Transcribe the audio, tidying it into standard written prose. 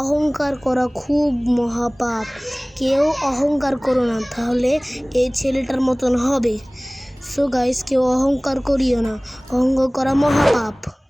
অহংকার করা খুব মহাপাপ। কেউ অহংকার করো না, তাহলে এই ছেলেটার মতন হবে। সো গাইস, কেউ অহংকার করিও না, অহংকার করা মহাপাপ।